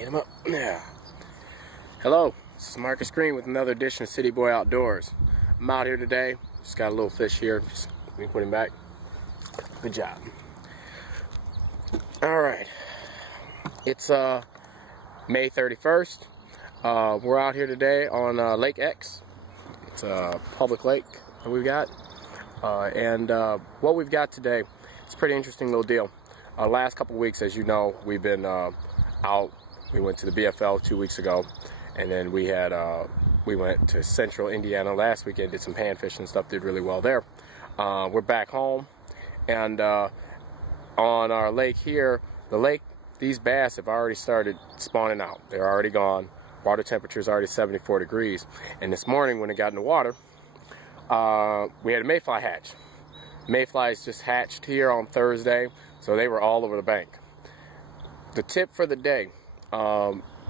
Get him up. Yeah. Hello, this is Marcus Green with another edition of City Boy Outdoors. I'm out here today. Just got a little fish here. Just let me put him back. Good job. All right. It's May 31st. We're out here today on Lake X. It's a public lake that we've got. What we've got today, it's a pretty interesting little deal. Last couple weeks, as you know, we've been out. We went to the BFL 2 weeks ago, and then we went to central Indiana last weekend, did some panfishing and stuff, did really well there. We're back home, and on our lake here, these bass have already started spawning out. They're already gone. Water temperature is already 74 degrees. And this morning when it got in the water, we had a Mayfly hatch. Mayflies just hatched here on Thursday, so they were all over the bank. The tip for the day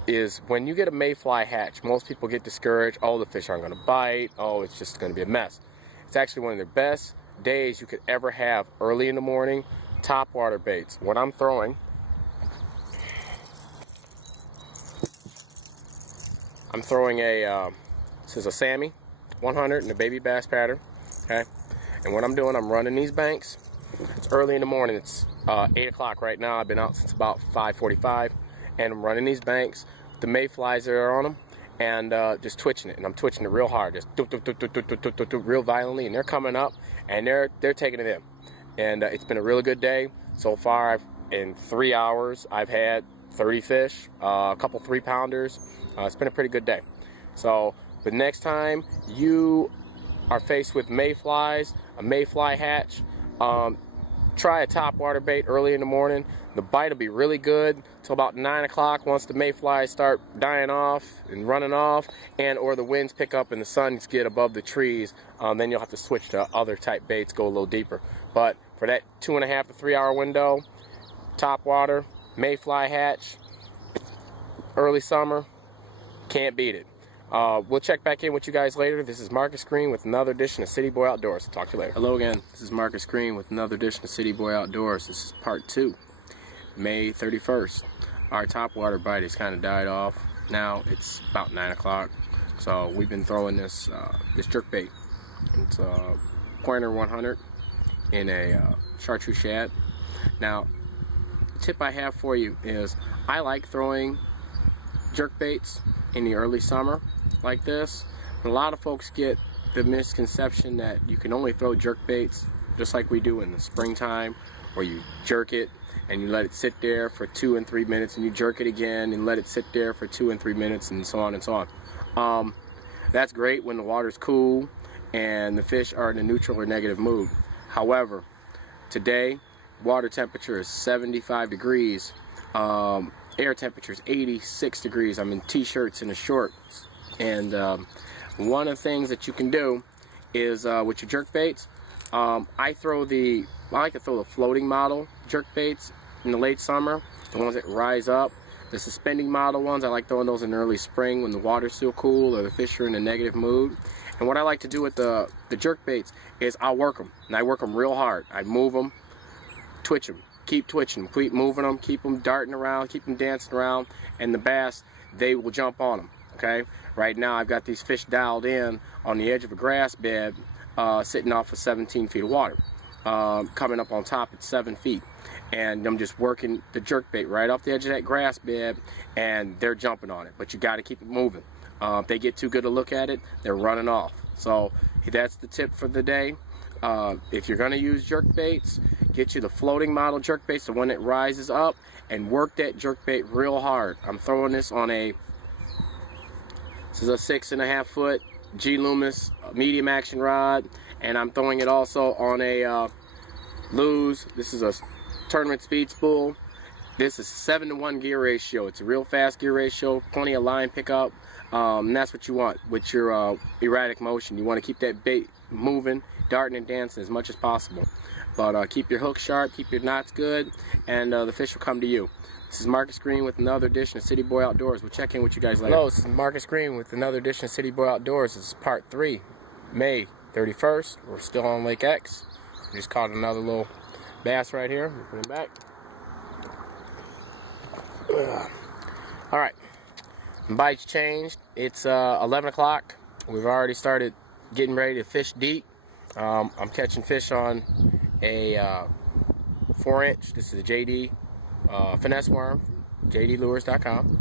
is when you get a Mayfly hatch, most people get discouraged. Oh, the fish aren't going to bite. Oh, it's just going to be a mess. It's actually one of the best days you could ever have early in the morning. Top water baits. What I'm throwing, this is a Sammy 100 and a baby bass pattern. Okay, and what I'm doing, I'm running these banks. It's early in the morning. It's 8 o'clock right now. I've been out since about 5:45, and I'm running these banks with the mayflies that are on them, and just twitching it. And I'm twitching it real hard, just real violently, and they're coming up, and they're taking it in. And it's been a really good day so far. In 3 hours, I've had 30 fish, a couple 3-pounders. It's been a pretty good day. So the next time you are faced with mayflies, a Mayfly hatch, try a top water bait early in the morning. The bite will be really good till about 9 o'clock. Once the mayflies start dying off and running off, or the winds pick up and the suns get above the trees, then you'll have to switch to other type baits, go a little deeper. But for that 2.5 to 3 hour window, top water, Mayfly hatch, early summer, can't beat it. We'll check back in with you guys later. This is Marcus Green with another edition of City Boy Outdoors. Talk to you later. Hello again. This is Marcus Green with another edition of City Boy Outdoors. This is part 2, May 31st. Our top water bite has kind of died off. Now it's about 9 o'clock. So we've been throwing this jerk bait. It's a Pointer 100 in a chartreuse shad. Now, the tip I have for you is I like throwing jerk baits in the early summer like this, but a lot of folks get the misconception that you can only throw jerk baits just like we do in the springtime, where you jerk it and you let it sit there for 2 and 3 minutes, and you jerk it again and let it sit there for 2 and 3 minutes, and so on and so on. That's great when the water's cool and the fish are in a neutral or negative mood. However, today water temperature is 75 degrees. Air temperature is 86 degrees. I'm in t-shirts and a short. And one of the things that you can do is with your jerk baits, I like to throw the floating model jerk baits in the late summer, the ones that rise up. The suspending model ones, I like throwing those in early spring when the water's still cool or the fish are in a negative mood. And what I like to do with the jerk baits is I'll work them, and I work them real hard. I move them, twitch them, keep twitching, keep moving them, keep them darting around, keep them dancing around, and the bass, they will jump on them. Okay, right now I've got these fish dialed in on the edge of a grass bed, sitting off of 17 feet of water. Coming up on top at 7 feet, and I'm just working the jerk bait right off the edge of that grass bed, and they're jumping on it. But you got to keep it moving. If they get too good to look at it, they're running off. So that's the tip for the day. If you're going to use jerk baits, get you the floating model jerk baits, the one that rises up, and work that jerk bait real hard. I'm throwing this on this is a 6.5 foot G Loomis medium action rod, and I'm throwing it also on a Lew's. This is a tournament speed spool. This is 7-to-1 gear ratio. It's a real fast gear ratio, plenty of line pickup, and that's what you want with your erratic motion. You want to keep that bait moving, darting and dancing as much as possible. But keep your hook sharp, keep your knots good, and the fish will come to you. This is Marcus Green with another edition of City Boy Outdoors. We'll check in with you guys later. Hello, this is Marcus Green with another edition of City Boy Outdoors. This is part 3, May 31st. We're still on Lake X. We just caught another little bass right here. We'll put him back. Alright, bites changed. It's 11 o'clock. We've already started getting ready to fish deep. I'm catching fish on a 4-inch. This is a JD finesse worm, jdlures.com.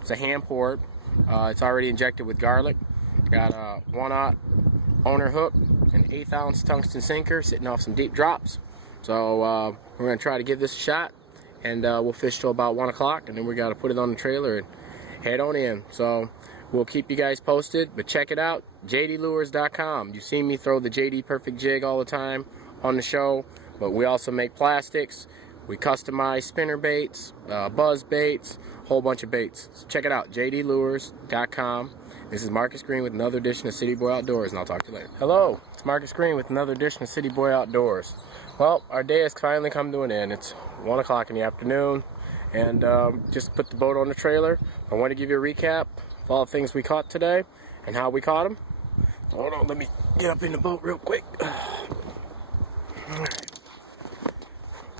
It's a hand poured. It's already injected with garlic. Got a 1/0 owner hook, an 1/8 ounce tungsten sinker sitting off some deep drops. So we're going to try to give this a shot, and we'll fish till about 1 o'clock, and then we got to put it on the trailer and head on in. So we'll keep you guys posted, but check it out, jdlures.com. You've seen me throw the JD Perfect Jig all the time on the show, but we also make plastics. We customize spinner baits, buzz baits, a whole bunch of baits. So check it out, jdlures.com. This is Marcus Green with another edition of City Boy Outdoors, and I'll talk to you later. Hello, it's Marcus Green with another edition of City Boy Outdoors. Well, our day has finally come to an end. It's 1 o'clock in the afternoon, and just put the boat on the trailer. I want to give you a recap of all the things we caught today and how we caught them. Hold on, let me get up in the boat real quick.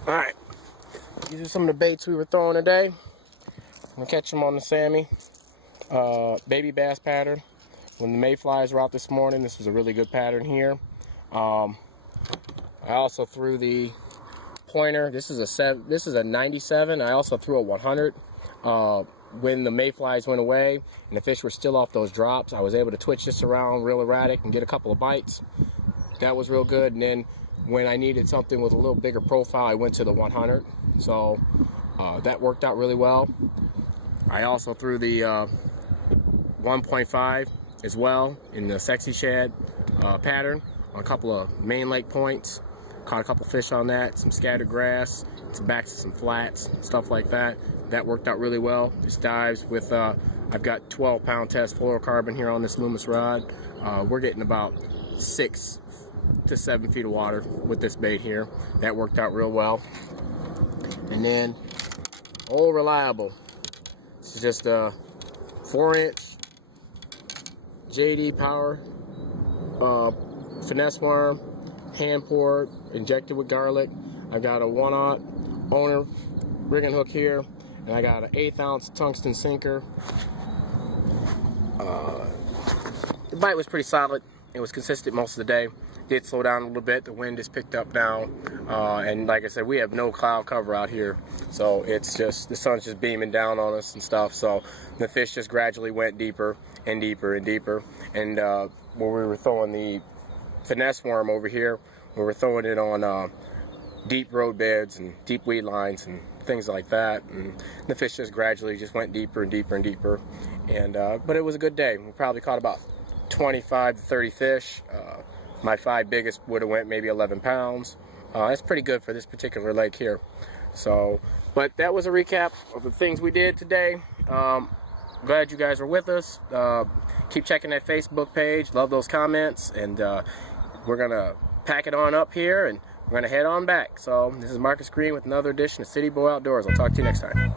Alright, these are some of the baits we were throwing today. I'm going to catch them on the Sammy baby bass pattern. When the mayflies were out this morning, this was a really good pattern here. I also threw the pointer. This is a 97. I also threw a 100. When the mayflies went away and the fish were still off those drops, I was able to twitch this around real erratic and get a couple of bites. That was real good. And then when I needed something with a little bigger profile, I went to the 100. So that worked out really well. I also threw the 1.5 as well in the sexy shad pattern on a couple of main lake points. Caught a couple fish on that, some scattered grass, some backs to some flats, stuff like that. That worked out really well. This dives with, I've got 12-pound test fluorocarbon here on this Loomis rod. We're getting about 6 to 7 feet of water with this bait here. That worked out real well. And then, old reliable. This is just a 4-inch JD Power finesse worm, hand poured, injected with garlic. I got a 1/0 owner rigging hook here, and I got an 1/8 ounce tungsten sinker. The bite was pretty solid. It was consistent most of the day. Did slow down a little bit. The wind has picked up now, and like I said, we have no cloud cover out here, so it's just the sun's just beaming down on us and stuff. So the fish just gradually went deeper and deeper and deeper. And when we were throwing the finesse worm over here, we were throwing it on deep road beds and deep weed lines and things like that, and the fish just gradually just went deeper and deeper and deeper. And but it was a good day. We probably caught about 25 to 30 fish. My 5 biggest would have went maybe 11 pounds. That's pretty good for this particular lake here. So, but that was a recap of the things we did today. Glad you guys were with us. Keep checking that Facebook page. Love those comments. And we're going to pack it on up here, and we're going to head on back. So this is Marcus Green with another edition of City Boy Outdoors. I'll talk to you next time.